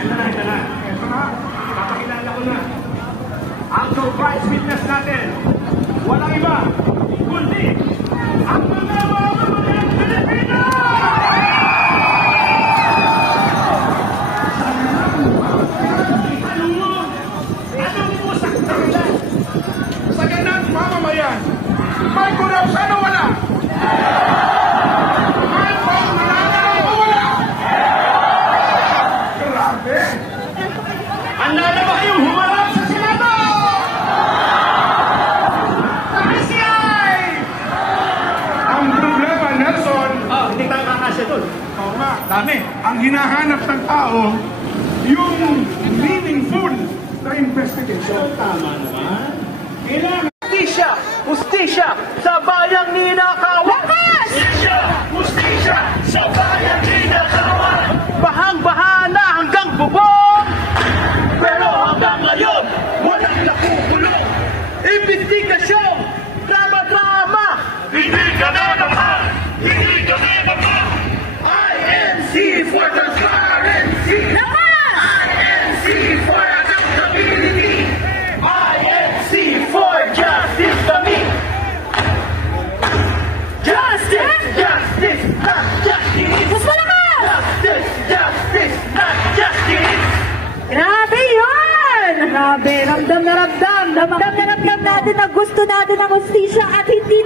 Ito na. Papakilala ko na. Ang surprise witness natin. Walang iba. Kundi ang mga mamamayan Pilipino! Anong usak na rin? Sa ganang mamamayan, may korupsyon o wala? May pangalanan o wala? Grabe! Handa na ba kayong humarap sa Senado? Nakasiyay! Ang problema, Nelson, Hindi tayo kakasya doon. oo nga, dami. Ang hinahanap ng tao, yung meaningful na investigation. Tama naman. Kailangan Hustisya! Hustisya! Sa bayang ninakawan! Hustisya! Hustisya! Sa bayang ninakawan! Bahang-baha na hanggang bubong! Pero hanggang ngayon, walang nakukulong. Investigasyon! Drama-drama! Hindi ka na naman! Hindi ka na naman! INC for transparency! INC for accountability! INC for justice to me! Justice! Justice! Not justice! Mas malakas! Justice! Justice! Not justice! Grabe yun! Grabe, ramdam na ramdam. Ramdam na ramdam natin na gusto natin ng hustisya at hindi